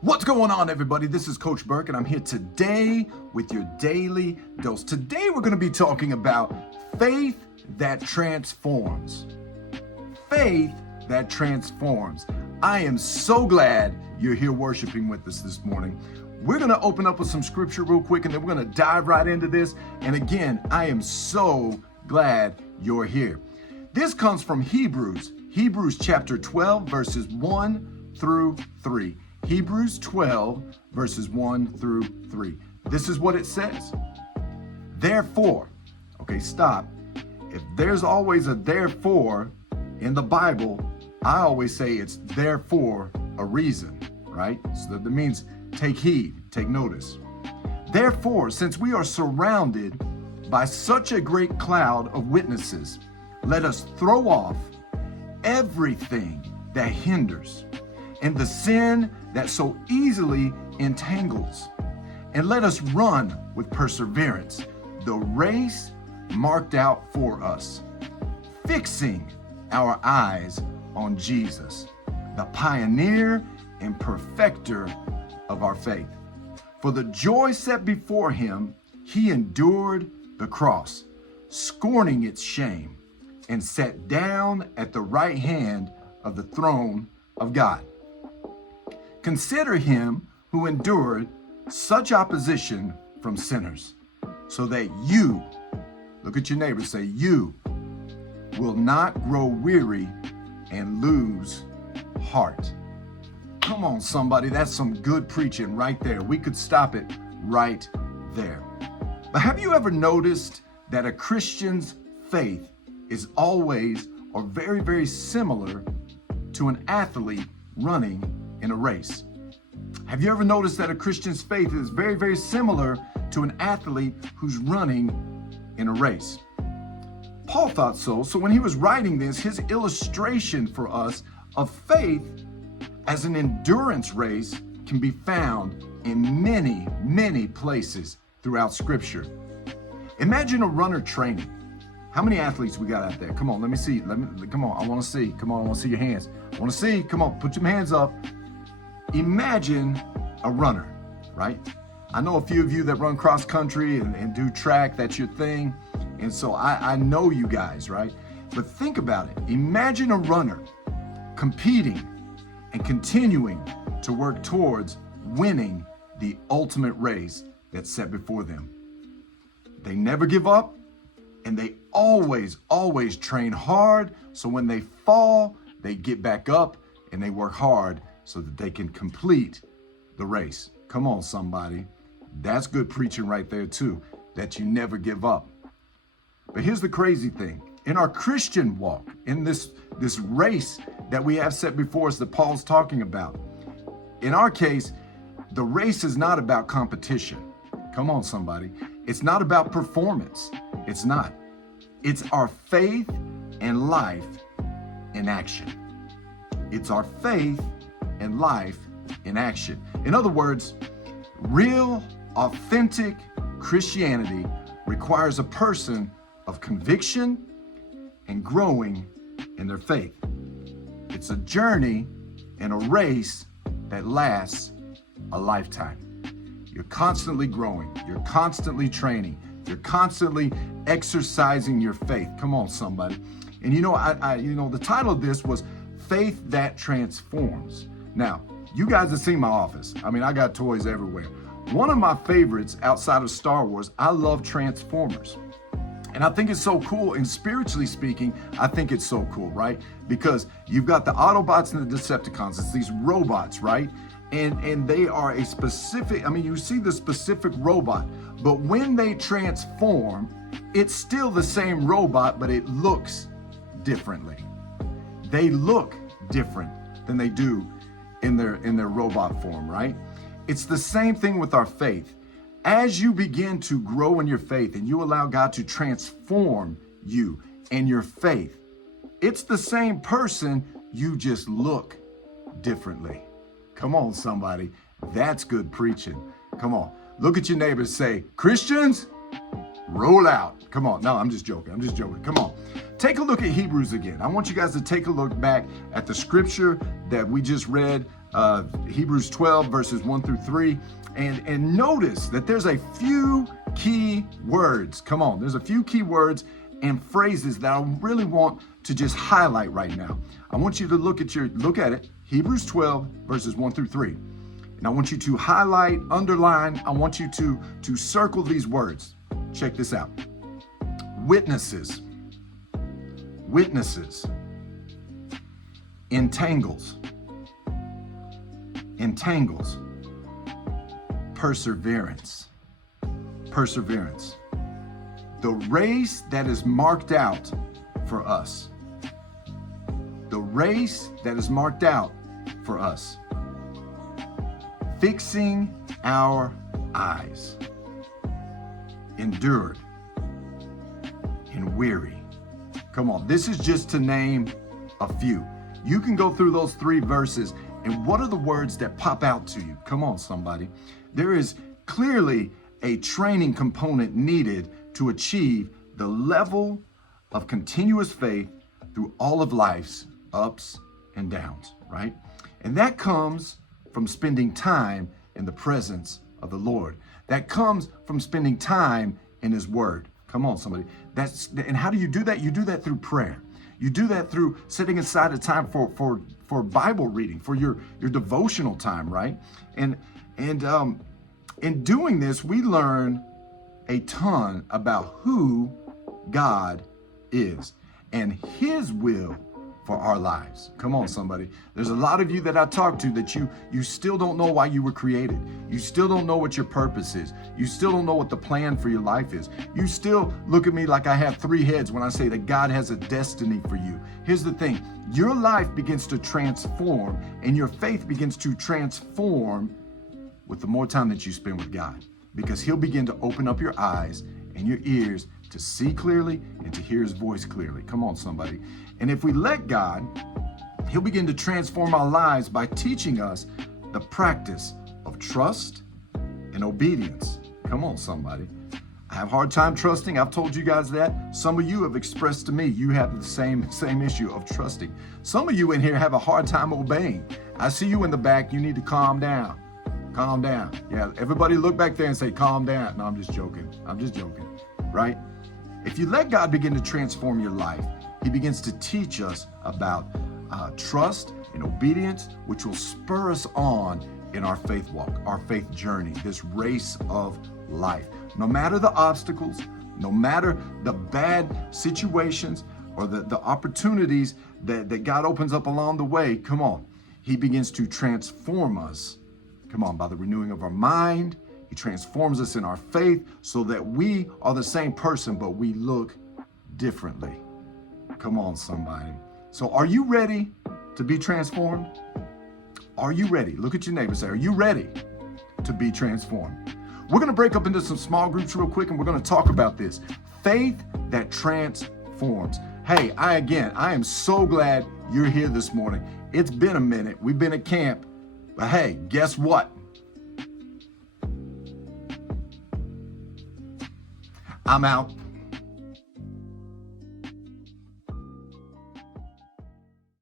What's going on, everybody? This is Coach Burke, and I'm here today with your daily dose. Today, we're going to be talking about faith that transforms. Faith that transforms. I am so glad you're here worshiping with us this morning. We're going to open up with some scripture real quick, and then we're going to dive right into this. And again, I am so glad you're here. This comes from Hebrews chapter 12, verses 1 through 3. Hebrews 12, verses 1 through 3. This is what it says. Therefore, okay, stop. If there's always a therefore in the Bible, I always say it's therefore a reason, right? So that means take heed, take notice. Therefore, since we are surrounded by such a great cloud of witnesses, let us throw off everything that hinders and the sin that so easily entangles, and let us run with perseverance the race marked out for us, fixing our eyes on Jesus, the pioneer and perfecter of our faith. For the joy set before him, he endured the cross, scorning its shame, and sat down at the right hand of the throne of God. Consider him who endured such opposition from sinners, so that you, look at your neighbor, say, you will not grow weary and lose heart. Come on, somebody, that's some good preaching right there. We could stop it right there. But have you ever noticed that a Christian's faith is always or very, very similar to an athlete running in a race? Have you ever noticed that a Christian's faith is very, very similar to an athlete who's running in a race? Paul thought so. So when he was writing this, his illustration for us of faith as an endurance race can be found in many, many places throughout Scripture. Imagine a runner training. How many athletes we got out there? Come on, let me see. Come on, I want to see. Come on, I want to see your hands. I want to see. Come on, put your hands up. Imagine a runner, right? I know a few of you that run cross country and do track. That's your thing. And so I know you guys, right? But think about it. Imagine a runner competing and continuing to work towards winning the ultimate race that's set before them. They never give up, and they always, always train hard. So when they fall, they get back up and they work hard so that they can complete the race. Come on, somebody. That's good preaching right there too, that you never give up. But here's the crazy thing. In our Christian walk, in this race that we have set before us that Paul's talking about, in our case, the race is not about competition. Come on, somebody. It's not about performance. It's not. It's our faith and life in action. It's our faith and life in action. In other words, real, authentic Christianity requires a person of conviction and growing in their faith. It's a journey and a race that lasts a lifetime. You're constantly growing. You're constantly training. You're constantly exercising your faith. Come on, somebody. And the title of this was Faith That Transforms. Now, you guys have seen my office. I mean, I got toys everywhere. One of my favorites outside of Star Wars, I love Transformers. And I think it's so cool, and spiritually speaking, I think it's so cool, right? Because you've got the Autobots and the Decepticons. It's these robots, right? And they are a specific, you see the specific robot, but when they transform, it's still the same robot, but it looks differently. They look different than they do in their robot form, right? It's the same thing with our faith. As you begin to grow in your faith and you allow God to transform you and your faith, it's the same person, you just look differently. Come on, somebody. That's good preaching. Come on. Look at your neighbor and say, Christians, roll out. Come on. No, I'm just joking. Come on. Take a look at Hebrews again. I want you guys to take a look back at the scripture that we just read Hebrews 12, verses 1 through 3. And notice that there's a few key words. Come on, there's a few key words and phrases that I really want to just highlight right now. I want you to look at it, Hebrews 12, verses 1 through 3. And I want you to highlight, underline, I want you to circle these words. Check this out. Witnesses, entangles, perseverance. The race that is marked out for us. Fixing our eyes. Endured and weary. Come on, this is just to name a few. You can go through those 3 verses, and what are the words that pop out to you? Come on, somebody. There is clearly a training component needed to achieve the level of continuous faith through all of life's ups and downs, right? And that comes from spending time in the presence of the Lord. That comes from spending time in His Word. Come on, somebody. And how do you do that? You do that through prayer. You do that through setting aside a time for Bible reading, for your devotional time, right? And in doing this, we learn a ton about who God is and His will for our lives. Come on, somebody. There's a lot of you that I talk to that you still don't know why you were created. You still don't know what your purpose is. You still don't know what the plan for your life is. You still look at me like I have 3 heads when I say that God has a destiny for you. Here's the thing. Your life begins to transform and your faith begins to transform with the more time that you spend with God, because He'll begin to open up your eyes and your ears to see clearly and to hear His voice clearly. Come on, somebody. And if we let God, He'll begin to transform our lives by teaching us the practice of trust and obedience. Come on, somebody. I have a hard time trusting. I've told you guys that. Some of you have expressed to me you have the same issue of trusting. Some of you in here have a hard time obeying. I see you in the back. You need to calm down. Calm down. Yeah, everybody look back there and say, calm down. No, I'm just joking. Right? If you let God begin to transform your life, He begins to teach us about trust and obedience, which will spur us on in our faith walk, our faith journey, this race of life. No matter the obstacles, no matter the bad situations or the opportunities that God opens up along the way, come on, He begins to transform us. Come on, by the renewing of our mind. He transforms us in our faith so that we are the same person, but we look differently. Come on, somebody. So are you ready to be transformed? Are you ready? Look at your neighbor and say, are you ready to be transformed? We're going to break up into some small groups real quick, and we're going to talk about this. Faith that transforms. Hey, I am so glad you're here this morning. It's been a minute. We've been at camp. But hey, guess what? I'm out.